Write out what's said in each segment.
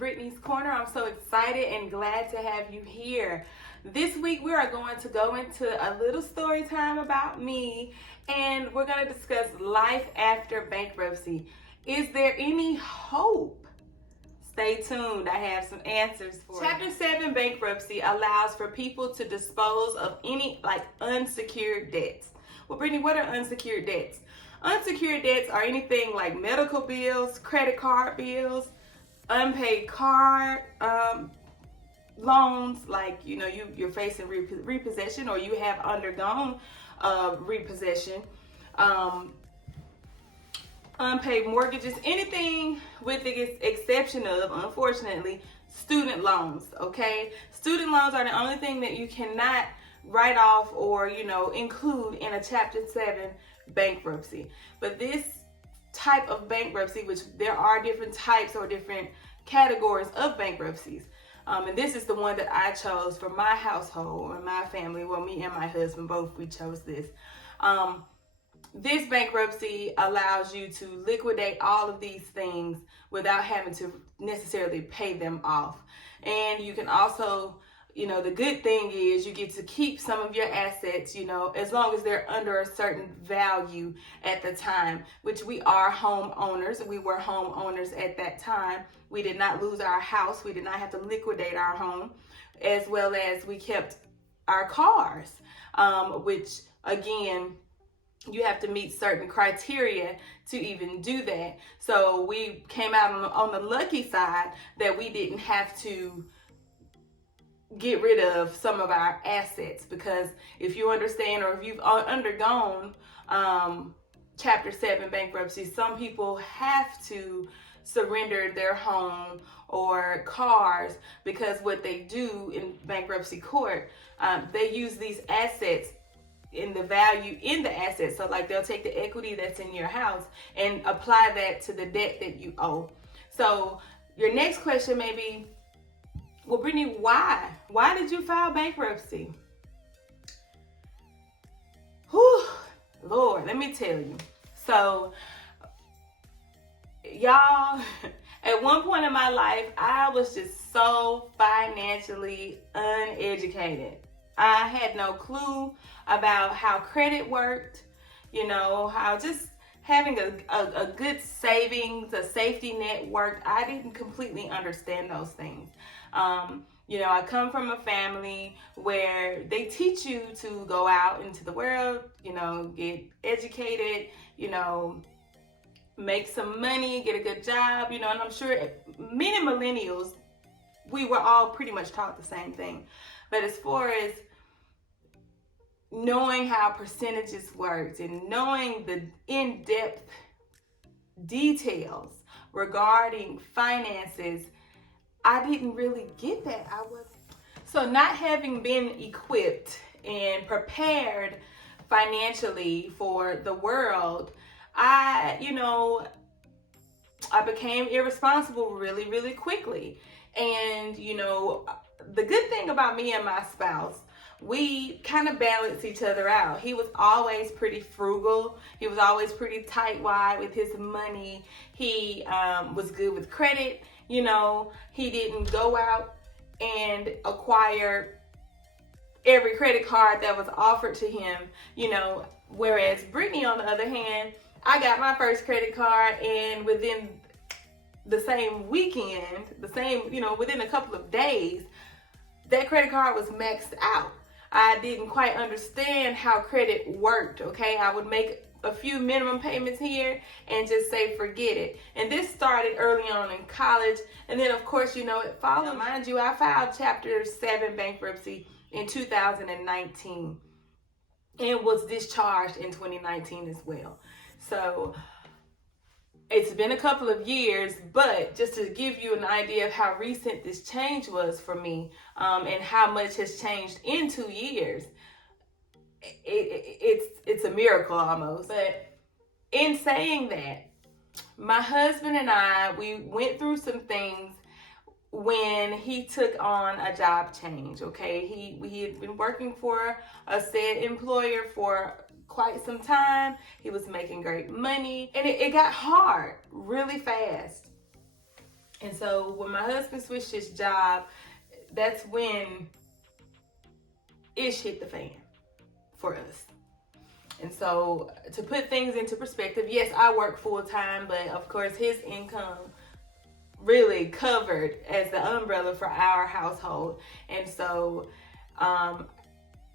Brittany's Corner. I'm so excited and glad to have you here. This week we are going to go into a little story time about me, and we're going to discuss life after bankruptcy. Is there any hope? Stay tuned. I have some answers for you. Chapter 7 bankruptcy allows for people to dispose of any unsecured debts. Well, Brittany, what are unsecured debts? Unsecured debts are anything like medical bills, credit card bills, unpaid car loans, like you're facing repossession or you have undergone repossession, unpaid mortgages, anything with the exception of, unfortunately, student loans. Okay, student loans are the only thing that you cannot write off or include in a Chapter 7 bankruptcy. But this type of bankruptcy, which there are different types or different categories of bankruptcies, and this is the one that I chose for my household or my family. Well, me and my husband both, we chose this. This bankruptcy allows you to liquidate all of these things without having to necessarily pay them off. And you can also, the good thing is you get to keep some of your assets, as long as they're under a certain value at the time, which we are homeowners. We were homeowners at that time. We did not lose our house. We did not have to liquidate our home, as well as we kept our cars, which again, you have to meet certain criteria to even do that. So we came out on the lucky side that we didn't have to get rid of some of our assets, because if you understand or if you've undergone Chapter 7 bankruptcy, some people have to surrender their home or cars, because what they do in bankruptcy court, they use these assets in the value in the assets. So they'll take the equity that's in your house and apply that to the debt that you owe. So your next question may be, well, Brittany, why? Why did you file bankruptcy? Whew, Lord, let me tell you. So, y'all, at one point in my life, I was just so financially uneducated. I had no clue about how credit worked, how just having a good savings, a safety net worked. I didn't completely understand those things. I come from a family where they teach you to go out into the world, get educated, make some money, get a good job, and I'm sure many millennials, we were all pretty much taught the same thing. But as far as knowing how percentages worked and knowing the in-depth details regarding finances, I didn't really get that. So not having been equipped and prepared financially for the world, I became irresponsible really, really quickly. And, the good thing about me and my spouse, we kind of balance each other out. He was always pretty frugal. He was always pretty tight-wad with his money. He was good with credit. He didn't go out and acquire every credit card that was offered to him, whereas Brittany, on the other hand, I got my first credit card, and within the same weekend, within a couple of days, that credit card was maxed out. I didn't quite understand how credit worked, okay? I would make a few minimum payments here and just say forget it. And this started early on in college, and then of course, it followed. Mind you, I filed Chapter 7 bankruptcy in 2019 and was discharged in 2019 as well. So it's been a couple of years, but just to give you an idea of how recent this change was for me, and how much has changed in 2 years, it's a miracle almost. But in saying that, my husband and I, we went through some things when he took on a job change. Okay, he had been working for a said employer for quite some time. He was making great money, and it got hard really fast. And so when my husband switched his job, that's when ish hit the fan for us. And so to put things into perspective, yes, I work full time, but of course his income really covered as the umbrella for our household. And so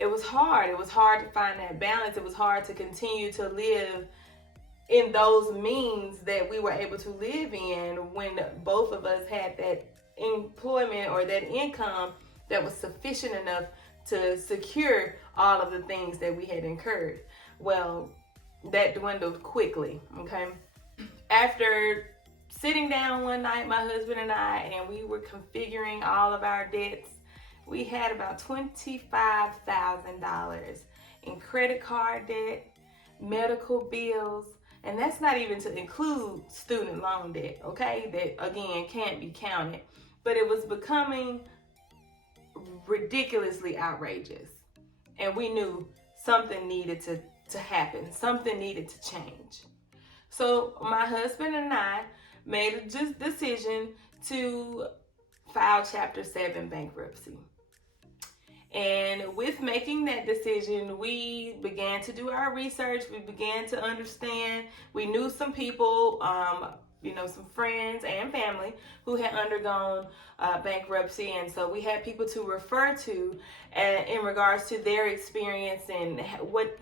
it was hard. It was hard to find that balance. It was hard to continue to live in those means that we were able to live in when both of us had that employment or that income that was sufficient enough to secure all of the things that we had incurred. Well, that dwindled quickly, okay? After sitting down one night, my husband and I, and we were configuring all of our debts, we had about $25,000 in credit card debt, medical bills, and that's not even to include student loan debt, okay? That, again, can't be counted. But it was becoming ridiculously outrageous. And we knew something needed to happen. Something needed to change. So my husband and I made a decision to file Chapter 7 bankruptcy. And with making that decision, we began to do our research. We began to understand. We knew some people, some friends and family who had undergone bankruptcy. And so we had people to refer to in regards to their experience and what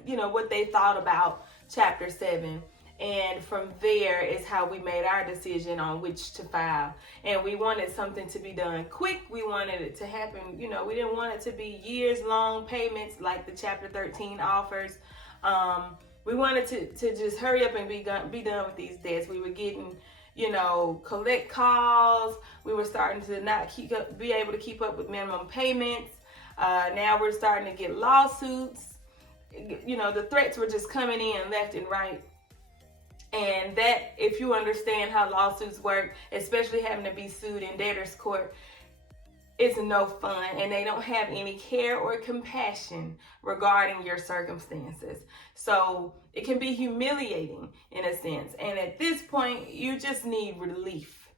they thought about Chapter 7. And from there is how we made our decision on which to file. And we wanted something to be done quick. We wanted it to happen. We didn't want it to be years-long payments like the Chapter 13 offers. We wanted to just hurry up and be done with these debts. We were getting, collect calls. We were starting to not be able to keep up with minimum payments. Now we're starting to get lawsuits. The threats were just coming in left and right. And that, if you understand how lawsuits work, especially having to be sued in debtor's court, it's no fun, and they don't have any care or compassion regarding your circumstances. So it can be humiliating in a sense. And at this point, you just need relief.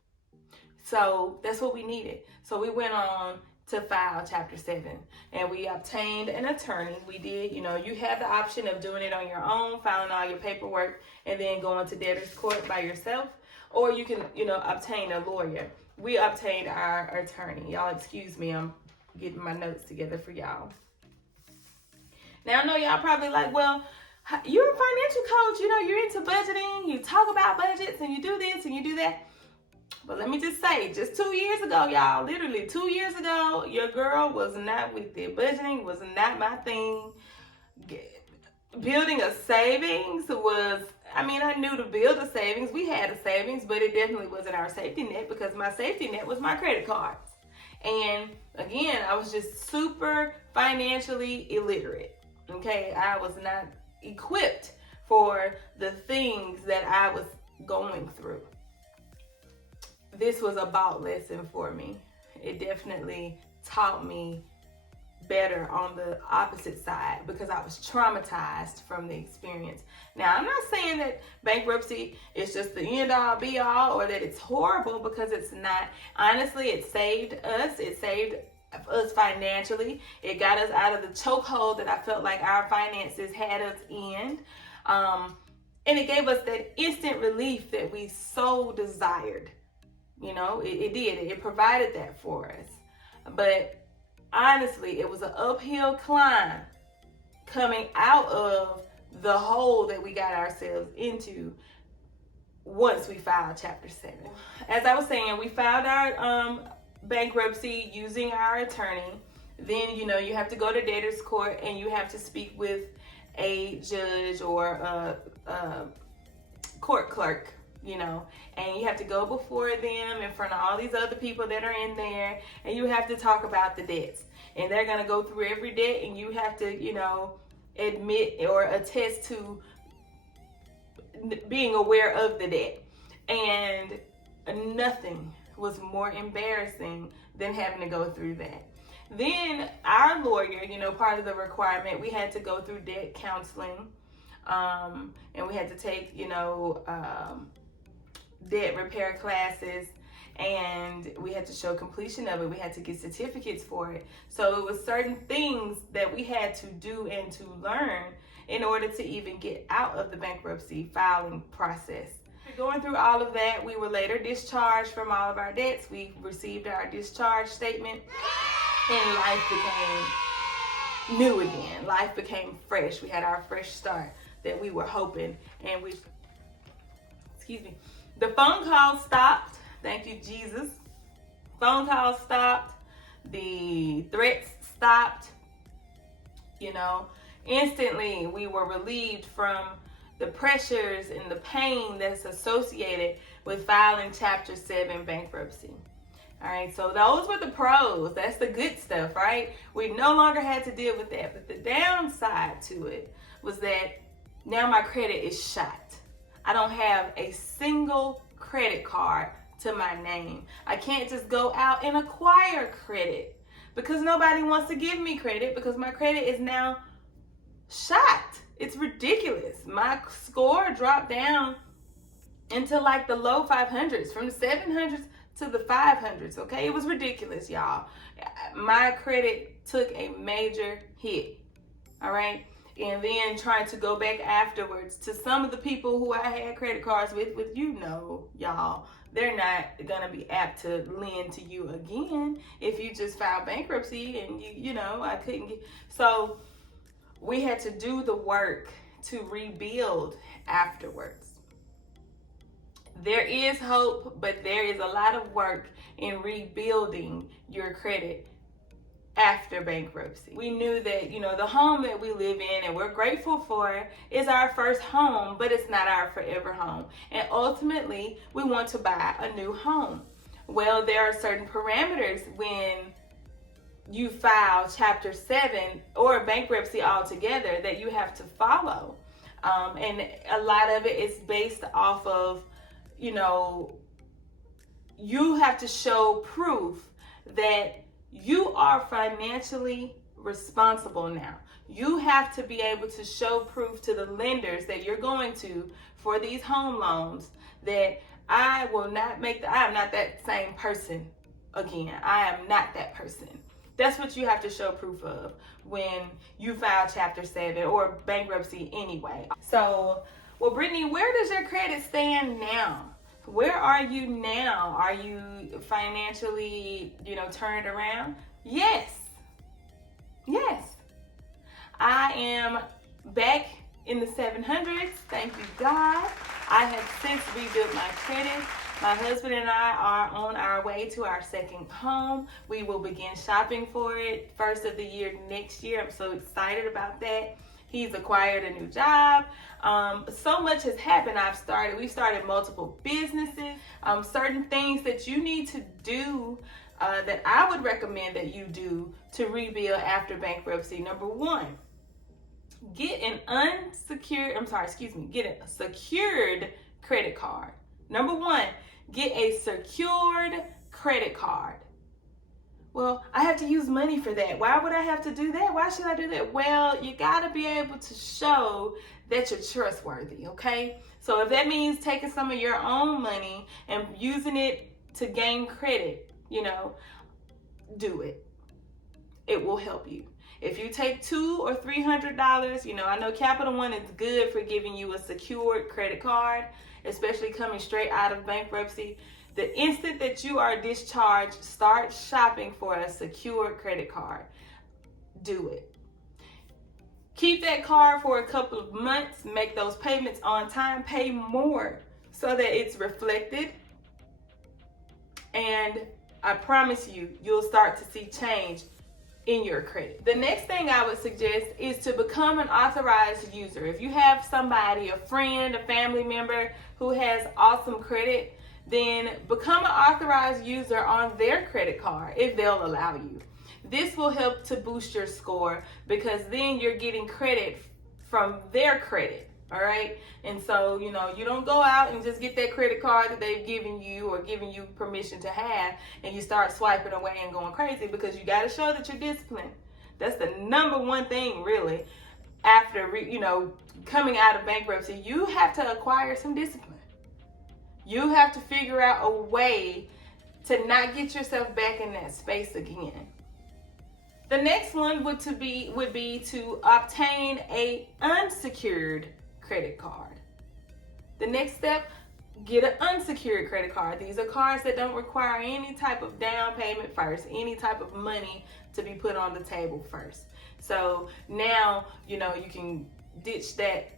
So that's what we needed. So we went on to file Chapter 7, and we obtained an attorney. We did, you have the option of doing it on your own, filing all your paperwork, and then going to debtor's court by yourself, or you can, obtain a lawyer. We obtained our attorney. Y'all excuse me, I'm getting my notes together for y'all. Now, I know y'all probably like, well, you're a financial coach, you're into budgeting, you talk about budgets, and you do this and you do that. But let me just say, just 2 years ago, y'all, literally 2 years ago, your girl was not with it. Budgeting was not my thing. Building a savings was, I knew to build a savings. We had a savings, but it definitely wasn't our safety net, because my safety net was my credit cards. And again, I was just super financially illiterate. Okay, I was not equipped for the things that I was going through. This was a bout lesson for me. It definitely taught me better on the opposite side, because I was traumatized from the experience. Now, I'm not saying that bankruptcy is just the end all be all, or that it's horrible, because it's not. Honestly, it saved us. It saved us financially. It got us out of the chokehold that I felt like our finances had us in. And it gave us that instant relief that we so desired. It did. It provided that for us. But honestly, it was an uphill climb coming out of the hole that we got ourselves into once we filed Chapter 7. As I was saying, we filed our bankruptcy using our attorney. Then, you have to go to debtor's court, and you have to speak with a judge or a court clerk. And you have to go before them in front of all these other people that are in there, and you have to talk about the debts. And they're going to go through every debt, and you have to, admit or attest to being aware of the debt. And nothing was more embarrassing than having to go through that. Then our lawyer, part of the requirement, we had to go through debt counseling, and we had to take, debt repair classes. and we had to show completion of it. We had to get certificates for it. So it was certain things that we had to do and to learn in order to even get out of the bankruptcy filing process. Going through all of that, we were later discharged from all of our debts. We received our discharge statement, and life became new again. Life became fresh. We had our fresh start that we were hoping, and the phone call stopped. Thank you, Jesus. Phone calls stopped. The threats stopped. Instantly we were relieved from the pressures and the pain that's associated with filing Chapter 7 bankruptcy. All right, so those were the pros. That's the good stuff, right? We no longer had to deal with that. But the downside to it was that now my credit is shot. I don't have a single credit card to my name. I can't just go out and acquire credit because nobody wants to give me credit because my credit is now shot. It's ridiculous. My score dropped down into like the low 500s, from the 700s to the 500s, okay? It was ridiculous, y'all. My credit took a major hit, all right? And then trying to go back afterwards to some of the people who I had credit cards with y'all, they're not gonna be apt to lend to you again if you just filed bankruptcy and I couldn't get. So we had to do the work to rebuild afterwards. There is hope, but there is a lot of work in rebuilding your credit after bankruptcy. We knew that, the home that we live in and we're grateful for is our first home, but it's not our forever home. And ultimately, we want to buy a new home. Well, there are certain parameters when you file Chapter 7 or bankruptcy altogether that you have to follow. And a lot of it is based off of, you have to show proof that you are financially responsible now. You have to be able to show proof to the lenders that you're going to for these home loans that I am not that same person again. I am not that person. That's what you have to show proof of when you file Chapter 7 or bankruptcy anyway. So, well, Brittany, where does your credit stand now? Where are you now? Are you financially, turned around? Yes. I am back in the 700s. Thank you, God. I have since rebuilt my credit. My husband and I are on our way to our second home. We will begin shopping for it first of the year next year. I'm so excited about that. He's acquired a new job. So much has happened. We started multiple businesses. Certain things that you need to do that I would recommend that you do to rebuild after bankruptcy. Number one, get a secured credit card. Number one, get a secured credit card. Well, I have to use money for that. Why would I have to do that? Why should I do that? Well, you got to be able to show that you're trustworthy, okay? So if that means taking some of your own money and using it to gain credit, do it. It will help you. If you take $200 or $300, I know Capital One is good for giving you a secured credit card, especially coming straight out of bankruptcy. The instant that you are discharged, start shopping for a secured credit card. Do it. Keep that card for a couple of months, make those payments on time, pay more so that it's reflected. And I promise you, you'll start to see change in your credit. The next thing I would suggest is to become an authorized user. If you have somebody, a friend, a family member who has awesome credit, then become an authorized user on their credit card if they'll allow you. This will help to boost your score because then you're getting credit from their credit, all right? And so, you don't go out and just get that credit card that they've given you or given you permission to have and you start swiping away and going crazy, because you got to show that you're disciplined. That's the number one thing, really, after, coming out of bankruptcy. You have to acquire some discipline. You have to figure out a way to not get yourself back in that space again. The next one would be to obtain a unsecured credit card. The next step, get an unsecured credit card. These are cards that don't require any type of down payment first, any type of money to be put on the table first. So now, you can ditch that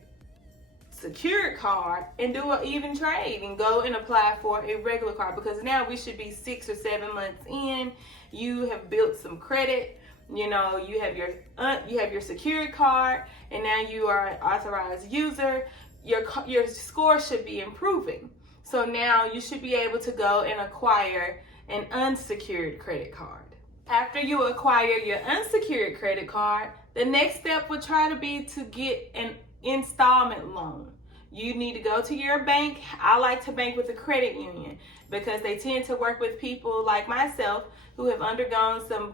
secured card and do an even trade and go and apply for a regular card, because now we should be 6 or 7 months in. You have built some credit. You have your secured card, and now you are an authorized user. Your score should be improving. So now you should be able to go and acquire an unsecured credit card. After you acquire your unsecured credit card, the next step would try to be to get an installment loan. You need to go to your bank. I like to bank with a credit union because they tend to work with people like myself who have undergone some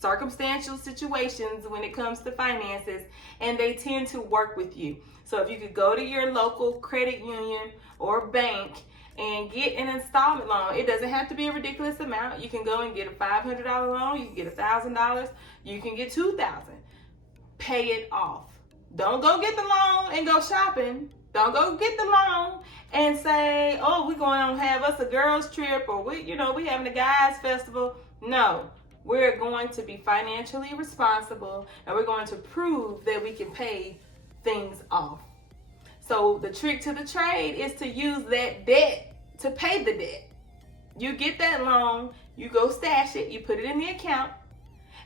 circumstantial situations when it comes to finances, and they tend to work with you. So if you could go to your local credit union or bank and get an installment loan, it doesn't have to be a ridiculous amount. You can go and get a $500 loan, you can get $1,000, you can get $2,000. Pay it off. Don't go get the loan and go shopping. Don't go get the loan and say, oh, we're going to have us a girls trip, or we having a guys festival. No. We're going to be financially responsible, and we're going to prove that we can pay things off. So the trick to the trade is to use that debt to pay the debt. You get that loan, you go stash it, you put it in the account,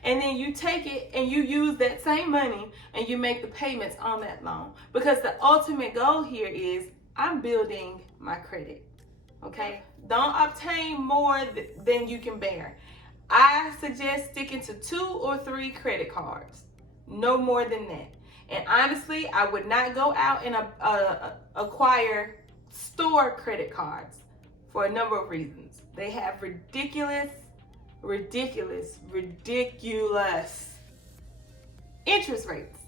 and then you take it and you use that same money and you make the payments on that loan. Because the ultimate goal here is I'm building my credit. Okay? Don't obtain more than you can bear. I suggest sticking to 2 or 3 credit cards, no more than that. And honestly, I would not go out and acquire store credit cards for a number of reasons. They have ridiculous interest rates.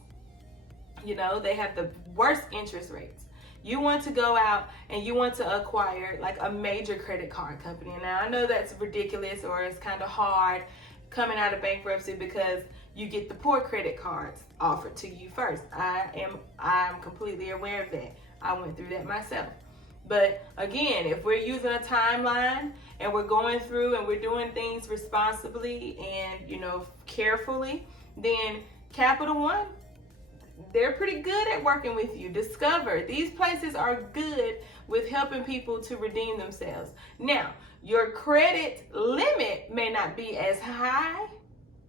They have the worst interest rates. You want to go out and you want to acquire like a major credit card company. Now, I know that's ridiculous, or it's kind of hard coming out of bankruptcy because you get the poor credit cards offered to you first. I'm completely aware of that. I went through that myself. But again, if we're using a timeline and we're going through and we're doing things responsibly and, carefully, then Capital One, they're pretty good at working with you. Discover. These places are good with helping people to redeem themselves. Now, your credit limit may not be as high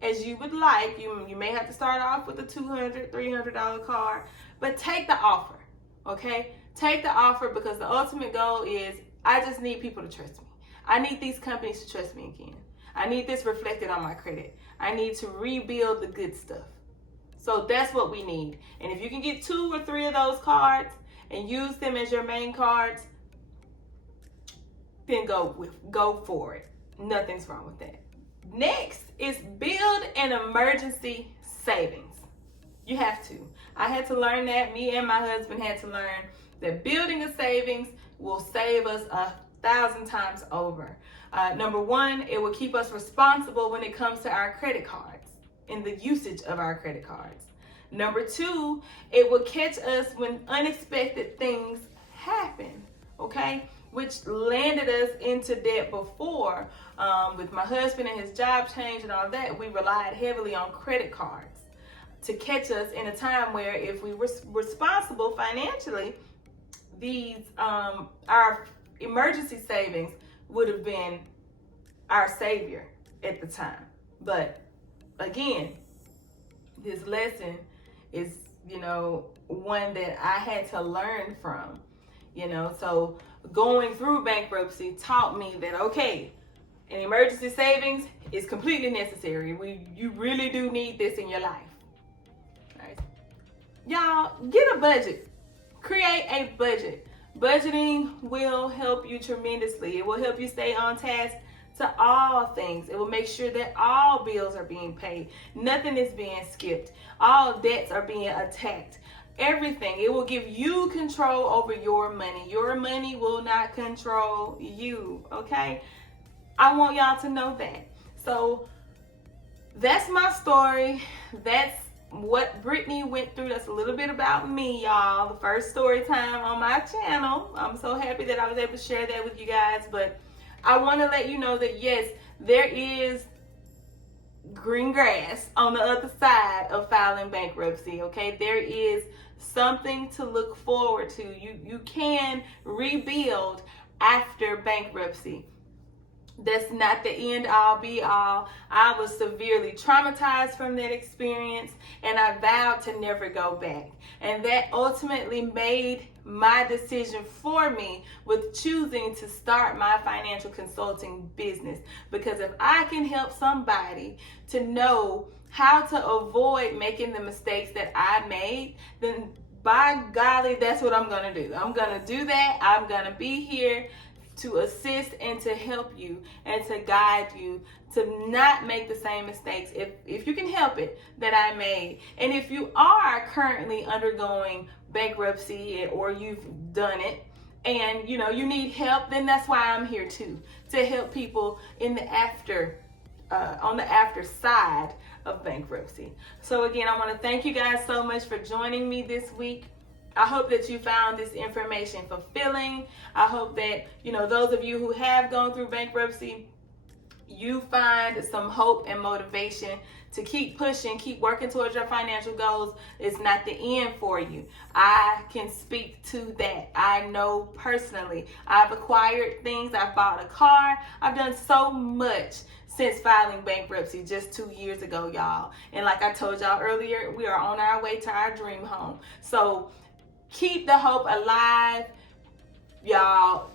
as you would like. You may have to start off with a $200, $300 card, but take the offer, okay? Take the offer, because the ultimate goal is I just need people to trust me. I need these companies to trust me again. I need this reflected on my credit. I need to rebuild the good stuff. So that's what we need. And if you can get 2 or 3 of those cards and use them as your main cards, then go for it. Nothing's wrong with that. Next is build an emergency savings. You have to. I had to learn that. Me and my husband had to learn that building a savings will save us 1,000 times over. Number one, it will keep us responsible when it comes to our credit cards and the usage of our credit cards. Number two, it will catch us when unexpected things happen, okay? Which landed us into debt before. With my husband and his job change and all that, we relied heavily on credit cards to catch us in a time where if we were responsible financially, our emergency savings would have been our savior at the time. But again, this lesson is, one that I had to learn from, so going through bankruptcy taught me that, okay, an emergency savings is completely necessary. You really do need this in your life. All right. Y'all, get a budget. Create a budget. Budgeting will help you tremendously. It will help you stay on task to all things. It will make sure that all bills are being paid. Nothing is being skipped. All debts are being attacked. Everything. It will give you control over your money. Your money will not control you, okay? I want y'all to know that. So that's my story. That's what Brittany went through. That's a little bit about me, y'all. The first story time on my channel. I'm so happy that I was able to share that with you guys. But I want to let you know that yes, there is green grass on the other side of filing bankruptcy. Okay, there is something to look forward to. You can rebuild after bankruptcy. That's not the end all be all. I was severely traumatized from that experience, and I vowed to never go back. And that ultimately made my decision for me with choosing to start my financial consulting business. Because if I can help somebody to know how to avoid making the mistakes that I made, then by golly, that's what I'm going to do. I'm going to do that. I'm going to be here to assist and to help you and to guide you to not make the same mistakes, if you can help it, that I made. And if you are currently undergoing bankruptcy or you've done it and you need help, then that's why I'm here too, to help people in the after on the after side of bankruptcy. So again, I want to thank you guys so much for joining me this week. I hope that you found this information fulfilling. I hope that, those of you who have gone through bankruptcy, you find some hope and motivation to keep pushing, keep working towards your financial goals. It's not the end for you. I can speak to that. I know personally. I've acquired things. I've bought a car. I've done so much since filing bankruptcy just 2 years ago, y'all. And like I told y'all earlier, we are on our way to our dream home. So keep the hope alive, y'all.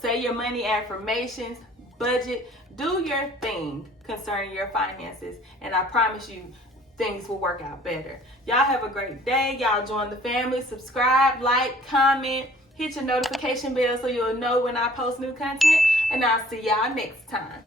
Say your money affirmations, budget, do your thing concerning your finances, and I promise you things will work out better. Y'all have a great day. Y'all join the family, subscribe, like, comment, hit your notification bell so you'll know when I post new content, and I'll see y'all next time.